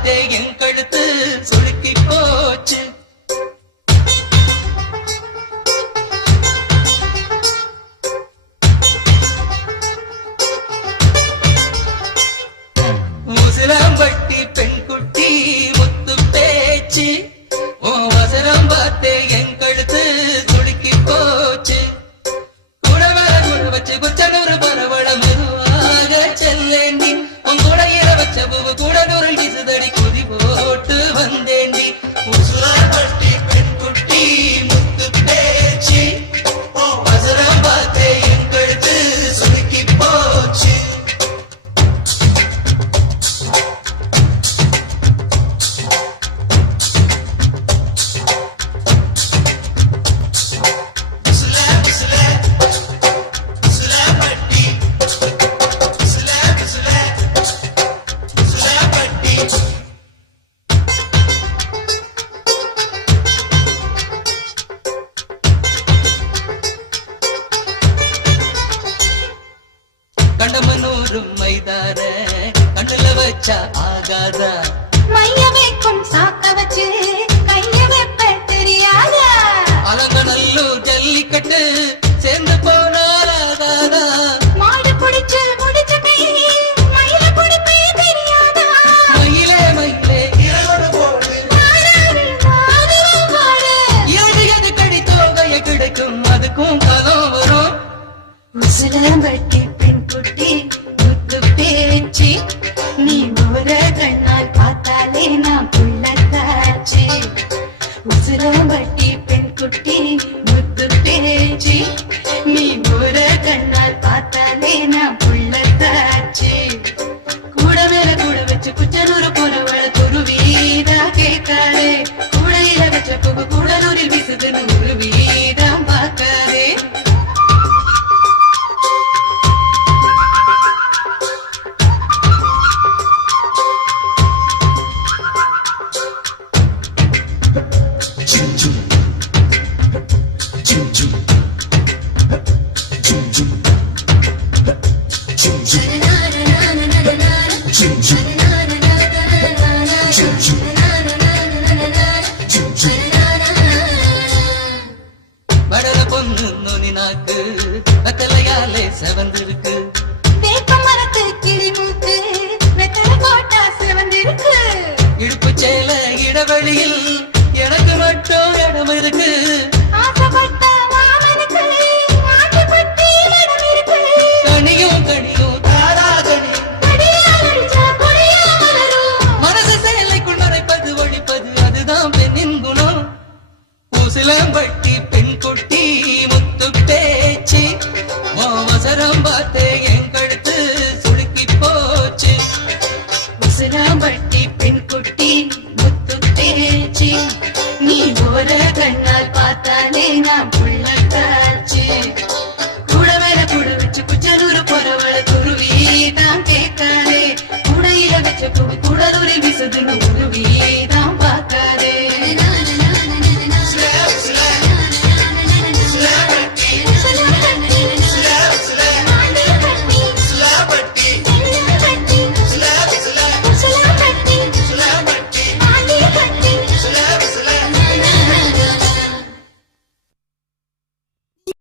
பார்த்தே என் கழுத்து சுளுக்கி போச்சு. உசிலம்பட்டி பெண் குட்டி முத்து பேச்சு உன் வசரம் பார்த்தே என் கழுத்து சுளுக்கி போச்சு. குடவர குட வச்சு குச்சனூர் பரவள மெதுவாக செல்லேண்டி உன் குடையில வச்ச பூவு குடனூரில் வீசுதடி குதி போட்டு வந்தேண்டி. உசிலம்பட்டி பெண் குட்டி முத்து பேச்சு உன் வசரம் பார்த்தே என் கழுத்து சுளுக்கி போச்சு. கண்டமனூரும் மைதார கண்ணுல வச்சா ஆகாதா மைய வைக்கும் சாக்க வச்சு கைய வைப்ப தெரியாதா. அலங்கநல்லூர் ஜல்லிக்கட்டு சேர்ந்து போனால் ஆகாதா. மாடு பிடிச்சு முடிச்ச கை மயில பிடிப்பே தெரியாதா. மயிலே மயிலே இரவோடு போடு ஏழு எது கடி தோகைய கிடைக்கும் அதுக்கும் கதம் வரும். உசிலம்பட்டி பெண் குட்டி முத்து பேச்சு நீ ஒரு கண்ணால் பார்த்தாலே நான் புள்ளத்தாச்சு. உசிலம்பட்டி பெண் குட்டி முத்து பேச்சு நீ ஒரு கண்ணால் பார்த்தாலே நான் புள்ளத்தாச்சு. கூட மேல கூட வச்சு குச்சனூர் போறவள துருவீதா கேட்காதே. கூடையில வச்ச புகு கூடலூரில் வீசுதுன்னு ஒரு வீதம் பார்க்காதே. வடல பொண்ணு நோனி நாக்கு கத்தலையாலே செவந்திருக்கு. வேப்ப மரத்து கிளி மூக்கு வெத்தலை போட்டா சிவந்திருக்கு. இடுப்பு சேல இடவெளியில் எனக்கு மட்டும் இடம் இருக்கு. ஆசைப்பட்ட மாமனுக்கு ஆட்டுப்பட்டி இடம் இருக்கு. கனியும் கனியும் தாராகனி கடியால் அடிச்சா கொடியா மலரும். மனசு சேலைக்குள் மறைப்பது ஒழிப்பது அதுதான் பெண்ணின் குணம். உசிலம்பட்டி பெண் குட்டி முத்து பேச்சு அவசரம் பார்த்தே என் கழுத்து சுளுக்கி போச்சு. உசிலம்பட்டி பெண் குட்டி முத்து பேச்சு நீ ஒரு கண்ணால் பார்த்தாலே நான்